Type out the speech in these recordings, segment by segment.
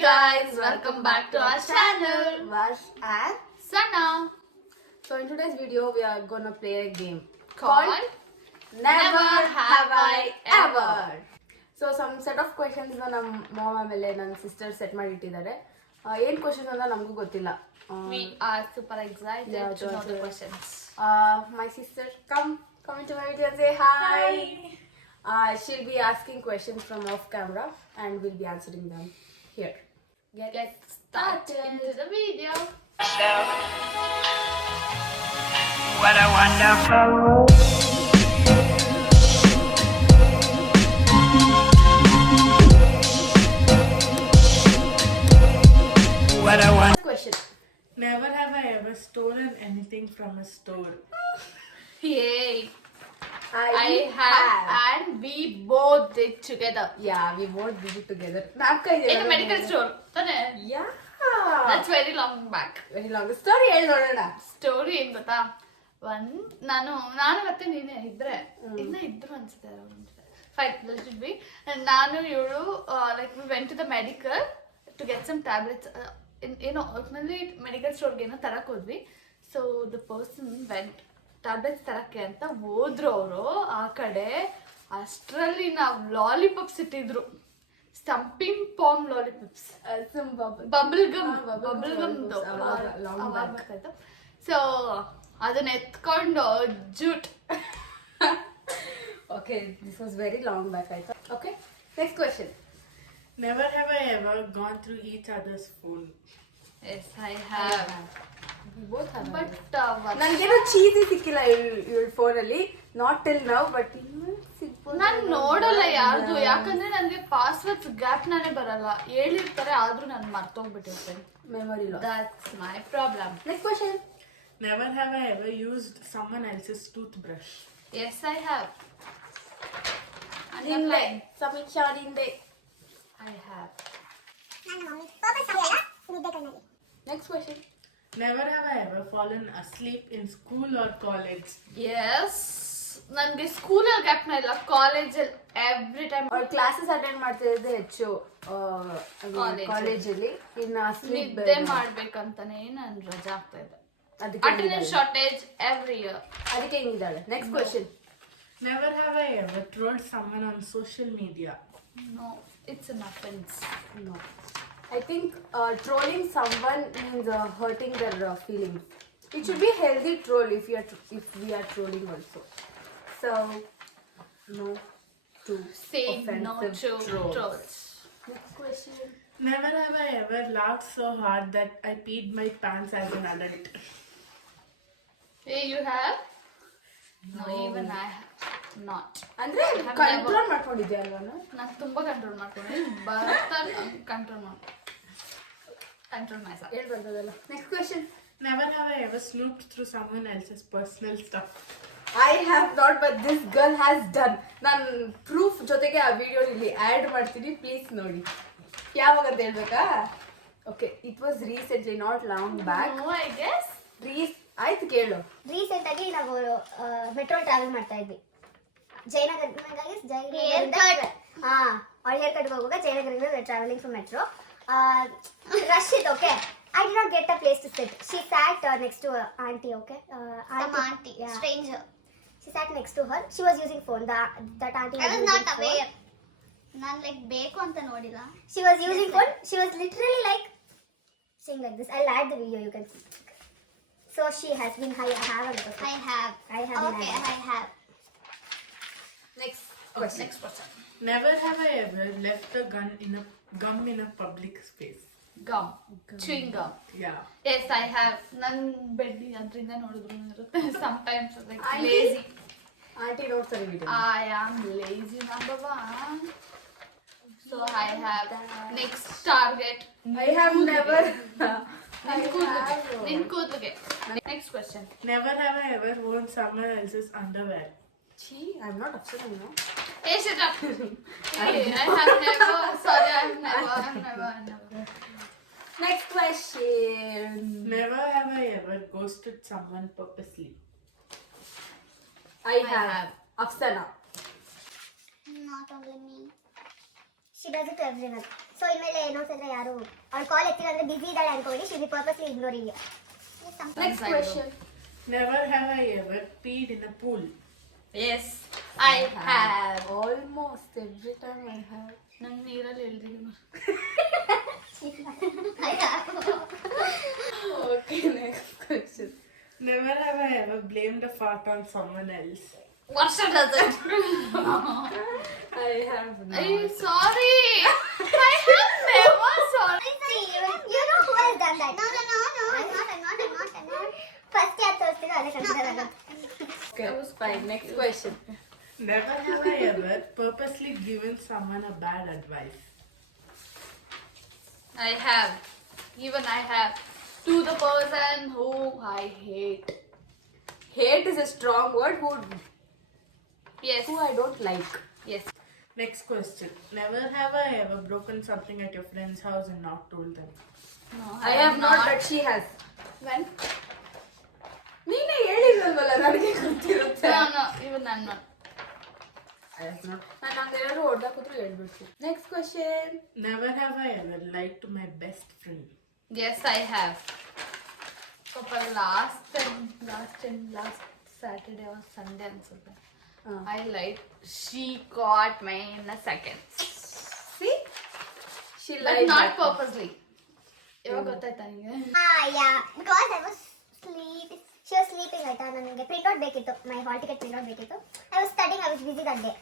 guys, welcome back to our channel. Vash and Sana so in today's video we are gonna play a game called Never Have I Ever. So some set of questions ನಮ್ಮ mom ಆಮೇಲೆ ನನ್ನ sister set ಮಾಡಿ ಇಟ್ಟಿದ್ದಾರೆ. ಏನು questions ಅಂತ ನಮಗೂ ಗೊತ್ತಿಲ್ಲ. We are super excited to know the questions. My sister come into my video and say hi. She'll be asking questions from off camera and we'll be answering them here. Get started into the video. What a wonderful world. What a wonderful Question. Never have I ever stolen anything from a store. Yay! I have and we both did together. Yeah, we both did it together. ನಾಲ್ಕು In a medical store. ತಾನೆ? Yeah. That's very long back. Very long story ಹೇಳಿ ನೋಡೋಣ. Story ಏನ್ ಗೊತ್ತಾ, ನಾನು ಮತ್ತೆ ನೀನೇ ಇದ್ರೆ ಇದ್ರು ಅನ್ಸುತ್ತೆ ಫೈನ್ ಬಿ. ನಾನು ಇವಳು like we went to the medical to get some tablets. ಏನೋ ಒಟ್ಟಿನಲ್ಲಿ ಮೆಡಿಕಲ್ ಸ್ಟೋರ್ಗೆ ಏನೋ ತರಕ್ ಹೋದ್ವಿ. So the person went tablets ತರಕ್ಕೆ ಅಂತ ಹೋದ್ರು ಅವರು. ಆ ಕಡೆ ಅಷ್ಟರಲ್ಲಿ ನಾವು ಲಾಲಿಪಾಪ್ಸ್ ಇಟ್ಟಿದ್ರು, ಸ್ಟಂಪಿಂಗ್ ಪಾಮ್ ಲಾಲಿಪಾಪ್ಸ್, ಬಬಲ್ ಗಮ್ ಬೇಕಾಯ್ತು. ಸೊ ಅದನ್ನ ಎತ್ಕೊಂಡು ಜೂಟ್. Okay, this was very long back I thought. Okay, next question. Never have I ever gone through each other's phone. Yes, I have. We both have. But ನನಗೇನೋ cheesy ಸಿಕ್ಕಿಲ್ಲ ಇವಳ ಫೋನಲ್ಲಿ, not till now, but ನಾನು ನೋಡಲ್ಲ ಯಾರ್ದು, ಯಾಕಂದ್ರೆ ನನಗೆ passwords gap ನಾನೇ ಬರಲ್ಲ. ಹೇಳಿರ್ತಾರೆ ಆದ್ರೂ ನಾನು ಮರ್ತೋಗ್ಬಿಟ್ಟಿರ್ತೇನೆ. Memory loss. That's my problem. Next question. Never have I ever used someone else's toothbrush. Yes, I have. ನಿಂದೆ ಸಮೀಕ್ಷಾ ನಿಂದೆ. I have. Next question. Never have I ever fallen asleep in school or college. Yes. ನನಗೆ ಸ್ಕೂಲಲ್ಲಿ ಗ್ಯಾಪ್ನ ಇಲ್ಲ, ಕಾಲೇಜಲ್ಲಿ every time. ಅವ್ರ classes attend ಮಾಡ್ತಿದ್ದೆ ಹೆಚ್ಚು ಕಾಲೇಜಲ್ಲಿ. ಇನ್ನು ನಿದ್ದೆ ಮಾಡ್ಬೇಕಂತಾನೆ ನಾನು ರಜಾ ಆಗ್ತಾ ಇದ್ದೆ. Attendance shortage every year. ಅದಕ್ಕೆ ಹಿಂಗಿದ್ದಾಳೆ. Next question. Never have I ever trolled someone on social media. No, it's an offense. No. I think trolling someone means hurting their feelings. It should be healthy troll if we are trolling also. So no to Say no offensive to trolls. Next question. Never have I ever laughed so hard that I peed my pants as an adult. Hey, you have? No, even I have not. ಅಂದ್ರೆ control ಮಾಡ್ಕೊಂಡಿದ್ದೆ ಅಲ್ವಾ? ನಾನು ತುಂಬಾ control ಮಾಡ್ಕೊಂಡೆ, control myself. ಹೇಳ್ಬಾರ್ದಲ್ಲ. Next question. Never have I ever snooped through someone else's personal stuff. I have not, but this girl has done. ನಾನು proof ಜೊತೆಗೆ ಆ ವಿಡಿಯೋ ಇಲ್ಲಿ ಆ್ಯಡ್ ಮಾಡ್ತೀನಿ, ಪ್ಲೀಸ್ ನೋಡಿ. ಯಾವಾಗ ಅಂತ ಹೇಳ್ಬೇಕಾ? Okay, it was recently, not long back. No, I guess. ಆಯ್ತು ಕೇಳು. ರೀಸೆಂಟ್ ಆಗಿ ನಾವು ಮೆಟ್ರೋ ಟ್ರಾವೆಲ್ ಮಾಡ್ತಾ ಇದ್ವಿ. ಜಯನಗರದಿಂದ ಅವಳ ಹೇರ್ ಕಟ್ಗೆ ಹೋಗುವಾಗ ಜಯನಗರದಿಂದ ಟ್ರಾವೆಲಿಂಗ್ ಫ್ರಮ್ ಮೆಟ್ರೋ. ರಶ್ ಇತ್ತು. Okay, I did not get a place to sit. She sat next to auntie. Okay, auntie, yeah. Stranger. She sat next to her. She was using phone. That auntie. I was not aware. ನಾನು like ಬೇಕು ಅಂತ ನೋಡಿಲ್ಲ. She was using phone. She was literally like saying like this. I'll add the video. You can see. So she has been. I have a little. I have. Okay, I have. Next question. Next person. Never have I ever left a gum in a public space. Gum. Chewing gum. Yeah. Yes, I have. ನನ್ನ bed ಅದರಿಂದ ನೋಡಿದ್ರು ಇರುತ್ತೆ. Sometimes like Auntie? lazy. Auntie ನೋಡ್ತಾರೆ video. I am lazy number one. So I have next target. I have never. ನಿನ್ ಕೂದಲಿಗೆ. Next question. Never have I ever worn someone else's underwear. Chee, I'm not upset, you know. Hey, shut up. Hey, I have never. Sorry, I have never. Next question. Never have I ever ghosted someone purposely. I have. Afsana. Not only me. She does it to everyone. So ಇನ್ಮೇಲೆ ನೋಡ್ತಿದ್ರೆ ಯಾರು ಅವ್ಳು ಕಾಲ್ ಎತ್ತಿಲ್ಲ ಅಂದ್ರೆ busy ಇದ್ದಾಳೆ ಅನ್ಕೊಳ್ಳಿ, she be purposely ignoring you. Next question. Never have I ever peed in a pool. Yes, I have. Almost every time I have. ನಂಗೆ ನೀರಲ್ಲಿ ಹೇಳ್ದಿದ್ದೀನಿ. Okay, next question. Never have I ever blamed a fart on someone else. ವರ್ಷ does it? I have not. I'm sorry. I have never sorry. You know who has done that? No. I'm not. First ಯಾರು ತೋರಿಸ್ತಿರೋ ಅದೇ consider ಆಗುತ್ತೆ. Okay, fine. Next question. Never have I ever purposely given someone a bad advice. I have. Even I have. To the person who I hate. Hate is a strong word. Yes. Who I don't like. Yes. Next question. Never have I ever broken something at your friend's house and not told them. No, I have not, but she has. When? ನೀನೇ ಹೇಳಿಲ್ವಲ್ಲ ನನಗೆ ಗೊತ್ತಿರುತ್ತೆ. No. Even I'm not. I have not. ನಾನು ಹಂಗೇನಾದ್ರು ಹೊಡೆದಾಕಿದ್ರು ಹೇಳ್ಬಿಡ್ತೀನಿ. Next question. Never have I ever lied to my best friend. Yes, I have. For last Saturday or Sunday ಅನ್ಸುತ್ತೆ. I lied. She caught me in a second. See? She But lied. not back. purposely. ಇವಾಗ ಗೊತ್ತಾಯ್ತಾ ನಿಂಗೆ? Yeah, because I was sleeping. She was sleeping ಆಯ್ತಾ, ನನಗೆ print out ಬೇಕಿತ್ತು, my hall ticket print out ಬೇಕಿತ್ತು. I was studying, I was busy that day.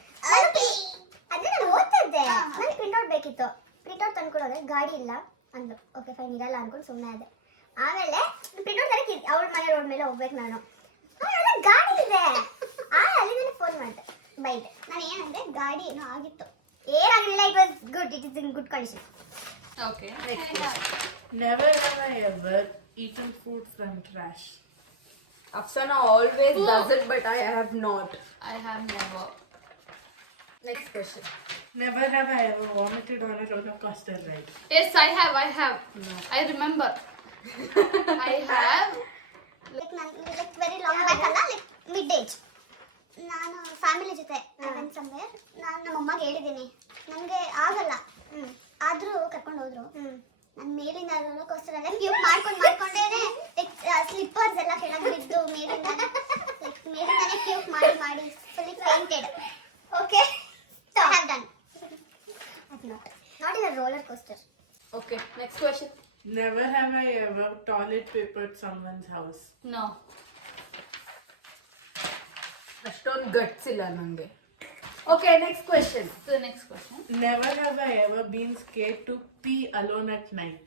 ಅಂದ್ರೆ ನಾನು ಓದ್ತಿದ್ದೆ, ನನಗೆ ಪ್ರಿಂಟ್ ಔಟ್ ಬೇಕಿತ್ತು. ಪ್ರಿಂಟ್ ಔಟ್ ತಂದ್ಕೊಡೋದ್ರೆ ಗಾಡಿ ಇಲ್ಲ ಅಂದ್ಲು. ಓಕೆ ಫೈನ್, ಇರಲ್ಲ ಅನ್ಕೊಂಡು ಸುಮ್ಮನೆ ಅದೇ. ಆಮೇಲೆ ಪ್ರಿಂಟ್ ಔಟ್ ತರಕ್ಕೆ ಅವಳ ಮನೆ ರೋಡ್ ಮೇಲೆ ಹೋಗ್ಬೇಕು ನಾನು. ಆಮೇಲೆ ಗಾಡಿ ಇದೆ, ಅಲ್ಲಿಂದಲೇ ಫೋನ್ ಮಾಡಿದೆ, ಬೈದೆ. ನಾನು ಏನಂದ್ರೆ ಗಾಡಿ ಏನೋ ಆಗಿತ್ತು, ಏನಾಗಲಿಲ್ಲ, it was good, it is in good condition. Okay. Never have I ever eaten food from trash. Afsana always does it, but I have not. I have never. Next question. Never have I ever vomited on a roller coaster ride. Yes, I have. No. I remember. I have. Like very long back ಅಲ್ಲ, like mid age. ನಾನು family ಜೊತೆ I somewhere. ನಾನು ನಮ್ಮ ಅಮ್ಮಗೆ ಹೇಳಿದ್ದೀನಿ ನನಗೆ ಆಗಲ್ಲ, ಆದರೂ ಕರ್ಕೊಂಡು ಹೋದ್ರು. ನಾನು ಮೇಲಿಂದ ರೋಲರ್ ಕೋಸ್ಟರ್ ಎಲ್ಲ ಕ್ಯೂಬ್ ಮಾಡ್ಕೊಂಡೇನೆ ಲೈಕ್ ಸ್ಲಿಪ್ಪರ್ಸ್ ಎಲ್ಲ ಕೆಳಗೆ ಬಿದ್ದು ಮೇಲಿಂದಾನೆ ಕ್ಯೂಬ್ ಮಾಡಿ fully painted. Okay, so I have done. Not in a roller coaster. Okay, next question. Never have I ever toilet papered someone's house. No. ಅಷ್ಟೊಂದು ಗಟ್ಸ್ ಇಲ್ಲ ನನಗೆ. Okay, next question. The next question. Never have I ever been scared to pee alone at night.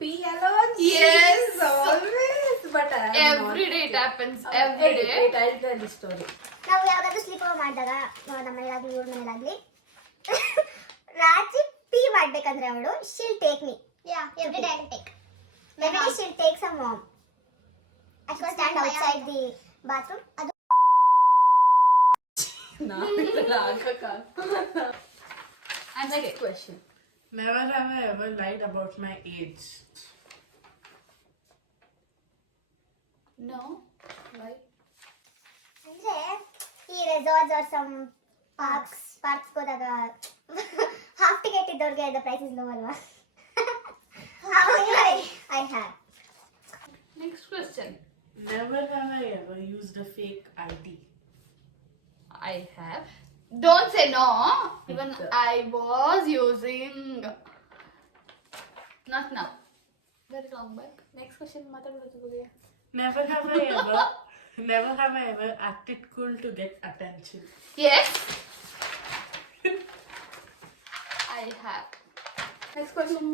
Pee alone? Yes. Always. But I am Every day it happens. Every day. Wait, I'll tell the story. ನಾವು ಯಾವಾಗಾದ್ರೂ sleep over ಮಾಡಿದಾಗ ನಮ್ಮ ಮನೇಲಾಗಲಿ ಇವ್ರ ಮನೇಲಾಗಲಿ ರಾತ್ರಿ pee ಮಾಡ್ಬೇಕಂದ್ರೆ ಅವಳು she'll take me. Every day I take. Every day she'll take some I should stand outside the bathroom. ಅದು And next question. Never have I ever lied about my age. no. Why? ಅಂದ್ರೆ ಈ resorts R some parks ಹೋದಾಗ half ticket ಇದ್ದವ್ರಿಗೆ the price is low ಅಲ್ವಾ. I have. Next question. Never have I ever used a fake ID. I have. Don't say no. Even I was using. Not now. Very long back. Next question. Never have I ever acted cool to get attention. Yes. I have. Next question.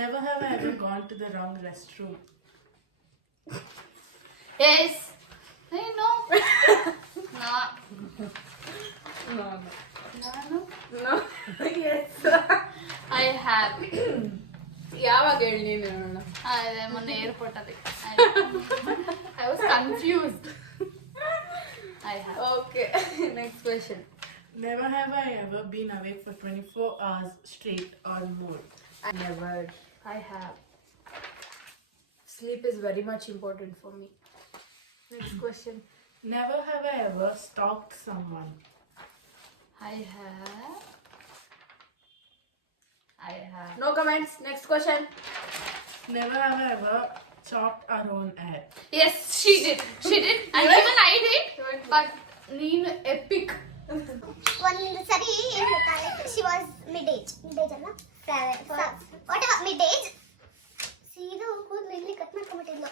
Never have I ever gone to the wrong restroom. Yes. Hey, no. No. No. No. No. Yes. I have. ಯಾವಾಗ ಹೇಳಿ ನೀನು ನೋಡೋಣ. I ಮೊನ್ನೆ airport ಅಲ್ಲಿ. I was confused. I have. Okay. Next question. Never have I ever been awake for 24 hours straight or more. I never. I have. Sleep is very much important for me. Next question. Never have I ever stalked someone. I have. I have. No comments. Next question. Never have I ever chopped our own hair. Yes, she did. She did. And even I did. But Neen epic. ಒಂದು ಸರಿ ಏನ್ ಗೊತ್ತಾ, like she was mid age ಅಲ್ಲ whatever mid age, ಸೀದಾ ಕೂದಲು ಇಲ್ಲಿ cut ಮಾಡ್ಕೊಂಡ್ಬಿಟ್ಟಿದ್ಲು.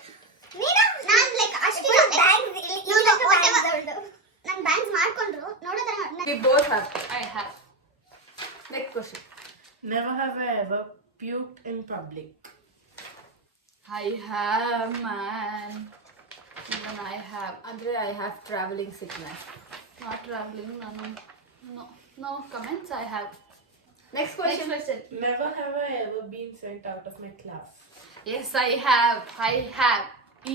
ನೀನು ನಾನು ಲೈಕ್ ಅಷ್ಟು ಬ್ಯಾಂಗ್ಸ್ ಇಲ್ಲಿ ನಾನು ಬ್ಯಾಂಗ್ಸ್ ಮಾಡ್ಕೊಂಡ್ರು ನೋಡೋ ತರ We both have. I have. Next question. Never have I ever puked in public. I have, man. Even I have. Andre, I have traveling sickness. Not traveling, no comments. I have. Next question. Next question. Never have I ever been sent out of my class. Yes, I have.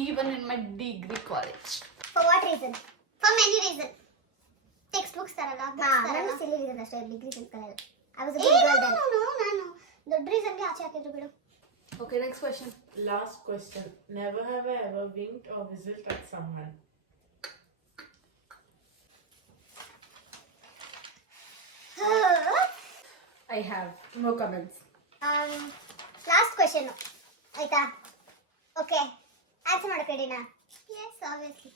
Even in my degree college. for what reason? For many reason. Textbooks ತರಲ್ಲ, ನಾನು silly reason ಅಷ್ಟೇ, big reason ಕಳೆಯಲ್ಲ. I was a big girl then. ನಾನು ದೊಡ್ಡ ರೀಸನ್ಗೆ ಆಚೆ ಹಾಕಿದ್ರು ಬಿಡು. Okay, next question. Last question. Never have I ever winked or whistled at someone. I have. No comments. Last question ಆಯ್ತಾ? ಓಕೆ, ಆನ್ಸರ್ ಮಾಡಕ್ಕೆ ರೆಡಿನಾ? Yes, obviously.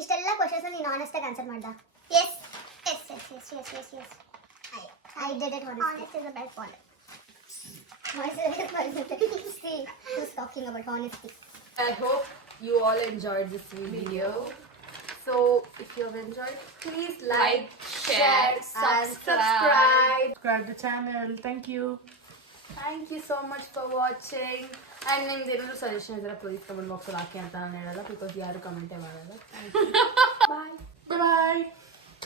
ಇಷ್ಟೆಲ್ಲ ಕ್ವೆಶ್ಚನ್ಸ್ ನೀನು ಆನೆಸ್ಟ್ ಆಗಿ ಆನ್ಸರ್ ಮಾಡ್ದ? Yes yes yes yes yes yes yes I did it honest is the best point. See who's talking about honesty. I hope you all enjoyed this video. So, if you have enjoyed, please like, share, and subscribe. Subscribe the channel. Thank you. Thank you so much for watching. And ನಿಮ್ದು ಏನಾದರೂ suggestion ಇದ್ರೆ please comment ಬಾಕ್ಸಲ್ಲಿ ಹಾಕಿ ಅಂತ ನಾನು ಹೇಳಲ್ಲ, because ಯಾರು ಕಮೆಂಟೇ ಮಾಡಲ್ಲ. Bye. Bye bye.